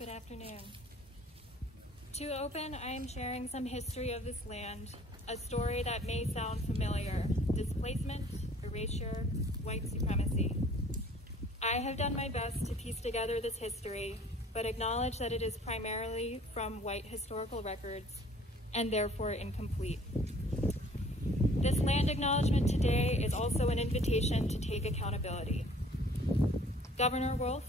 Good afternoon. To open, I am sharing some history of this land, a story that may sound familiar: displacement, erasure, white supremacy. I have done my best to piece together this history, but acknowledge that it is primarily from white historical records and therefore incomplete. This land acknowledgement today is also an invitation to take accountability. Governor Wolf,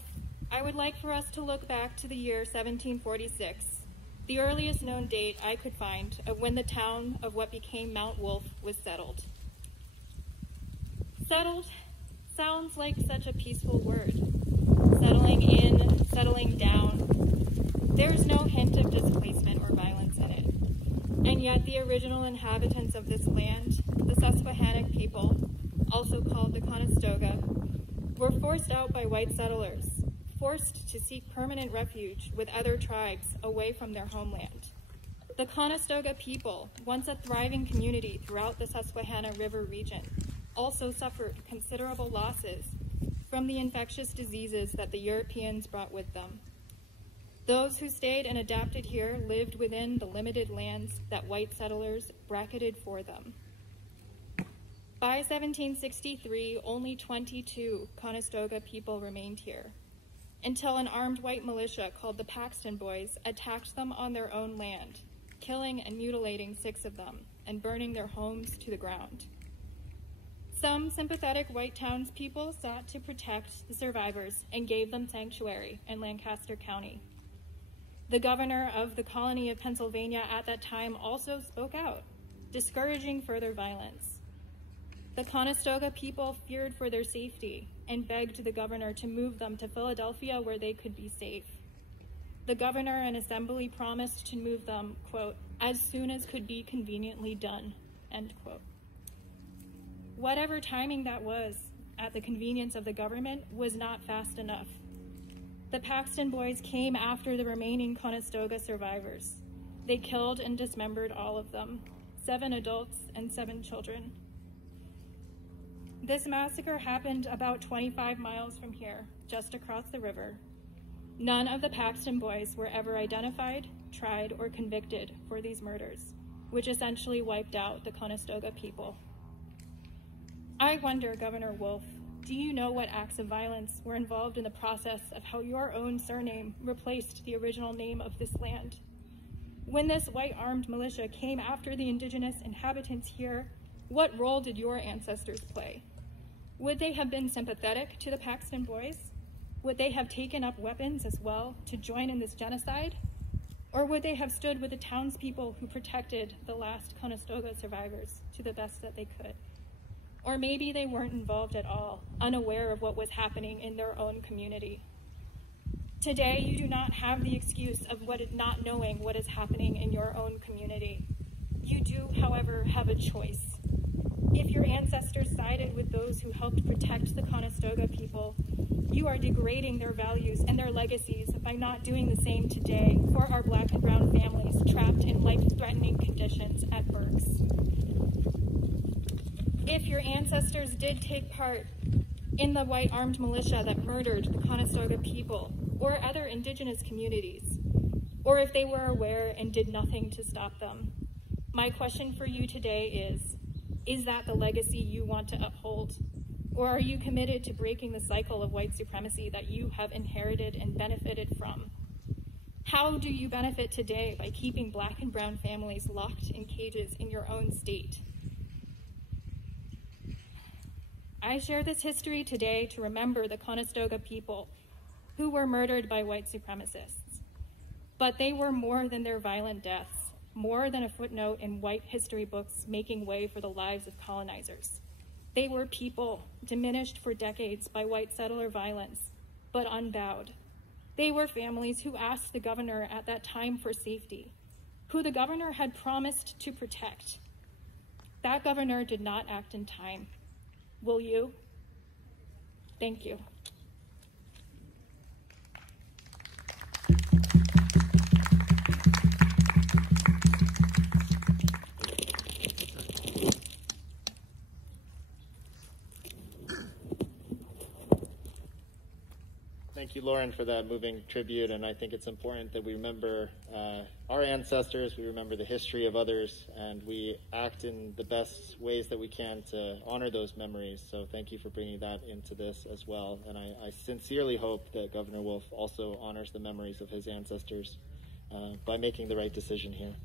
I would like for us to look back to the year 1746, the earliest known date I could find of when the town of what became Mount Wolf was settled. Settled sounds like such a peaceful word. Settling in, settling down. There's no hint of displacement or violence in it. And yet the original inhabitants of this land, the Susquehannock people, also called the Conestoga, were forced out by white settlers, forced to seek permanent refuge with other tribes away from their homeland. The Conestoga people, once a thriving community throughout the Susquehanna River region, also suffered considerable losses from the infectious diseases that the Europeans brought with them. Those who stayed and adapted here lived within the limited lands that white settlers bracketed for them. By 1763, only 22 Conestoga people remained here, until an armed white militia called the Paxton Boys attacked them on their own land, killing and mutilating 6 of them and burning their homes to the ground. Some sympathetic white townspeople sought to protect the survivors and gave them sanctuary in Lancaster County. The governor of the colony of Pennsylvania at that time also spoke out, discouraging further violence. The Conestoga people feared for their safety and begged the governor to move them to Philadelphia where they could be safe. The governor and assembly promised to move them, quote, as soon as could be conveniently done, end quote. Whatever timing that was at the convenience of the government was not fast enough. The Paxton Boys came after the remaining Conestoga survivors. They killed and dismembered all of them, 7 adults and 7 children. This massacre happened about 25 miles from here, just across the river. None of the Paxton Boys were ever identified, tried, or convicted for these murders, which essentially wiped out the Conestoga people. I wonder, Governor Wolf, do you know what acts of violence were involved in the process of how your own surname replaced the original name of this land? When this white armed militia came after the indigenous inhabitants here, what role did your ancestors play? Would they have been sympathetic to the Paxton Boys? Would they have taken up weapons as well to join in this genocide? Or would they have stood with the townspeople who protected the last Conestoga survivors to the best that they could? Or maybe they weren't involved at all, unaware of what was happening in their own community. Today, you do not have the excuse of not knowing what is happening in your own community. You do, however, have a choice. If your ancestors sided with those who helped protect the Conestoga people, you are degrading their values and their legacies by not doing the same today for our Black and brown families trapped in life-threatening conditions at Berks. If your ancestors did take part in the white armed militia that murdered the Conestoga people or other indigenous communities, or if they were aware and did nothing to stop them, my question for you today is that the legacy you want to uphold? Or are you committed to breaking the cycle of white supremacy that you have inherited and benefited from? How do you benefit today by keeping Black and brown families locked in cages in your own state? I share this history today to remember the Conestoga people who were murdered by white supremacists. But they were more than their violent deaths, more than a footnote in white history books making way for the lives of colonizers. They were people diminished for decades by white settler violence, but unbowed. They were families who asked the governor at that time for safety, who the governor had promised to protect. That governor did not act in time. Will you? Thank you. Thank you, Lauren, for that moving tribute, and I think it's important that we remember our ancestors, we remember the history of others, and we act in the best ways that we can to honor those memories. So thank you for bringing that into this as well, and I sincerely hope that Governor Wolf also honors the memories of his ancestors by making the right decision here.